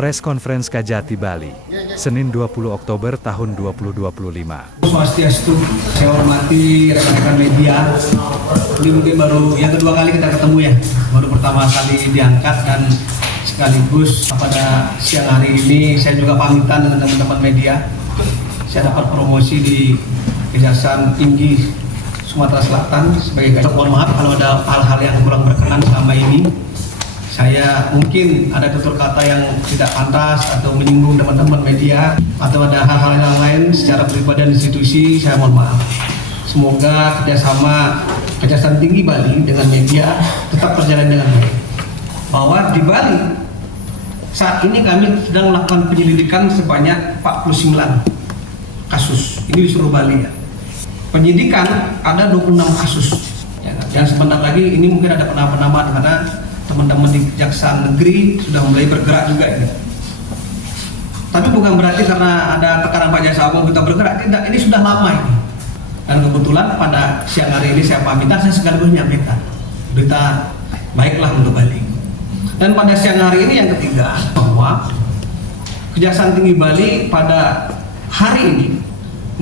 Press Conference Kajati Bali, Senin 20 Oktober tahun 2025. Swastiastu, saya hormati rekan-rekan media. Ini mungkin baru yang kedua kali kita ketemu ya, baru pertama kali diangkat dan sekaligus pada siang hari ini saya juga pamitan dengan teman-teman media. Saya dapat promosi di Kejaksaan Tinggi Sumatera Selatan sebagai Kasat. Mohon maaf kalau ada hal-hal yang kurang berkenan selama ini. Saya mungkin ada tutur kata yang tidak pantas atau menyinggung teman-teman media atau ada hal-hal yang lain secara pribadi dan institusi, saya mohon maaf. Semoga kerjasama Kejaksaan Tinggi Bali dengan media tetap berjalan dengan baik. Bahwa di Bali saat ini kami sedang melakukan penyelidikan sebanyak 49 kasus. Ini di seluruh Bali ya. Penyidikan ada 26 kasus. Dan sebentar lagi ini mungkin ada penambahan karena teman-teman di Kejaksaan Negeri sudah mulai bergerak juga ini. Tapi bukan berarti karena ada tekanan Pak Jaksa Agung kita bergerak, tidak, ini sudah lama ini. Dan kebetulan pada siang hari ini saya pamitan, saya sekaligus menyampaikan berita baiklah untuk Bali. Dan pada siang hari ini yang ketiga, bahwa Kejaksaan Tinggi Bali pada hari ini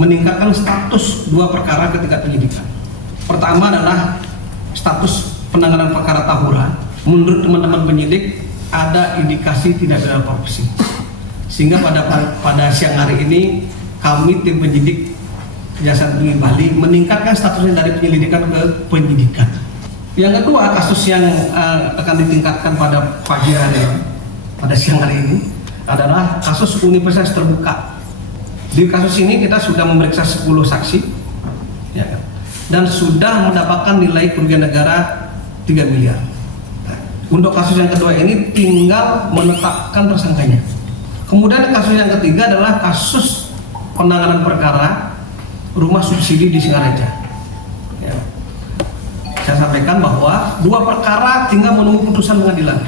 meningkatkan status dua perkara ketika penyidikan. Pertama adalah status penanganan perkara tahura. Menurut teman-teman penyidik ada indikasi tindak pidana korupsi, sehingga pada siang hari ini kami tim penyidik Kejaksaan Tinggi Bali meningkatkan statusnya dari penyelidikan ke penyidikan. Yang kedua, kasus yang akan ditingkatkan pada pagi hari ini, pada siang hari ini adalah kasus universitas terbuka. Di kasus ini kita sudah memeriksa 10 saksi ya, dan sudah mendapatkan nilai kerugian negara 3 miliar. Untuk kasus yang kedua ini tinggal menetapkan tersangkanya. Kemudian kasus yang ketiga adalah kasus penanganan perkara rumah subsidi di Singaraja. Ya. Saya sampaikan bahwa dua perkara tinggal menunggu putusan pengadilan.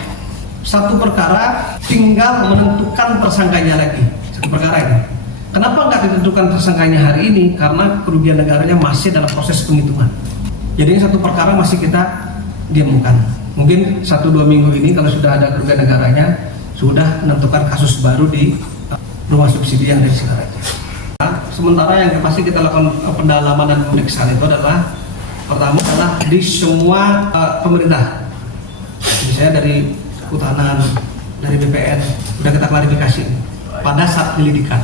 Satu perkara tinggal menentukan tersangkanya lagi. Satu perkara ini. Kenapa nggak ditentukan tersangkanya hari ini? Karena kerugian negaranya masih dalam proses penghitungan. Jadi satu perkara masih kita diamukan. Mungkin 1-2 minggu ini kalau sudah ada kerugian negaranya sudah menentukan kasus baru di rumah subsidi yang dari Singaraja. Sementara yang pasti kita lakukan pendalaman dan pemeriksaan itu adalah pertama adalah di semua pemerintah, misalnya dari Kehutanan, dari BPN, sudah kita klarifikasi pada saat penyelidikan.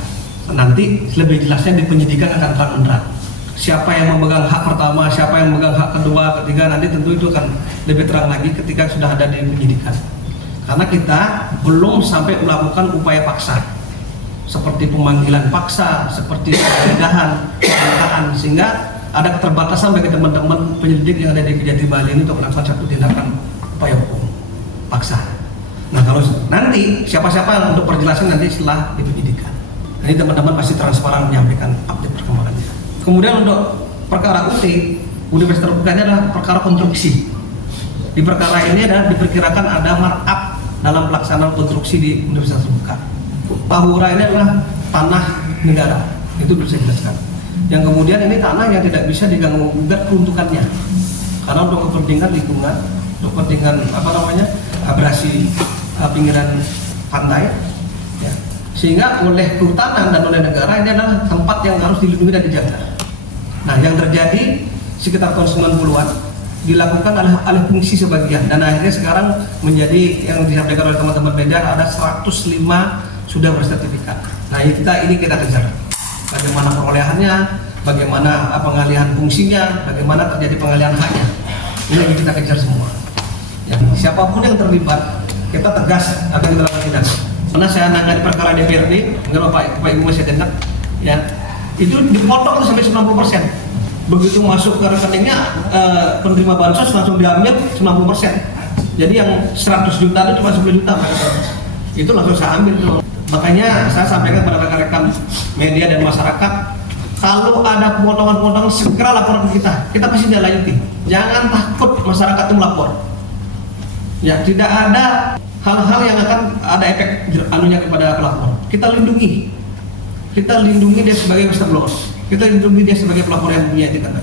Nanti lebih jelasnya di penyidikan akan terang-terang. Siapa yang memegang hak pertama, siapa yang memegang hak kedua, ketiga, nanti tentu itu akan lebih terang lagi ketika sudah ada di penyidikan. Karena kita belum sampai melakukan upaya paksa, seperti pemanggilan paksa, seperti penggeledahan, penyitaan, sehingga ada keterbatasan bagi teman-teman penyelidik yang ada di Kejati Bali ini untuk melakukan satu tindakan upaya hukum paksa. Nah kalau nanti siapa-siapa yang untuk perjelasan nanti setelah di penyidikan. Ini teman-teman pasti transparan menyampaikan update perkembangannya. Kemudian untuk perkara UT, Universitas Terbuka ini adalah perkara konstruksi. Di perkara ini adalah diperkirakan ada markup dalam pelaksanaan konstruksi di Universitas Terbuka. Tahura ini adalah tanah negara, itu bisa dijelaskan. Yang kemudian ini tanah yang tidak bisa diganggu gugat peruntukannya, karena untuk kepentingan lingkungan, untuk kepentingan abrasi pinggiran pantai. Ya. Sehingga oleh kehutanan dan oleh negara ini adalah tempat yang harus dilindungi dan dijaga. Nah, yang terjadi sekitar tahun 90-an dilakukan alih fungsi sebagian dan akhirnya sekarang menjadi yang disampaikan oleh teman-teman media ada 105 sudah bersertifikat. Nah, ini kita kejar. Bagaimana perolehannya, bagaimana pengalihan fungsinya, bagaimana terjadi pengalihan haknya. Ini yang kita kejar semua. Ya, siapapun yang terlibat, kita tegas akan kita lakukan tindakan. Karena saya nangani perkara DPRD, mungkin Bapak Ibu masih dengar, ya itu dipotong sampai 90%. Begitu masuk ke rekeningnya penerima bansos langsung diambil 90%. Jadi yang 100 juta itu cuma 10 juta, itu langsung saya ambil tuh. Makanya saya sampaikan kepada rekan-rekan media dan masyarakat, kalau ada pemotongan-pemotongan segera laporan ke kita pasti dilanjuti. Jangan takut masyarakat itu melapor. Ya tidak ada hal-hal yang akan ada efek anunya kepada pelapor. Kita lindungi dia sebagai whistleblower. Kita lindungi dia sebagai pelapor yang punya etikat.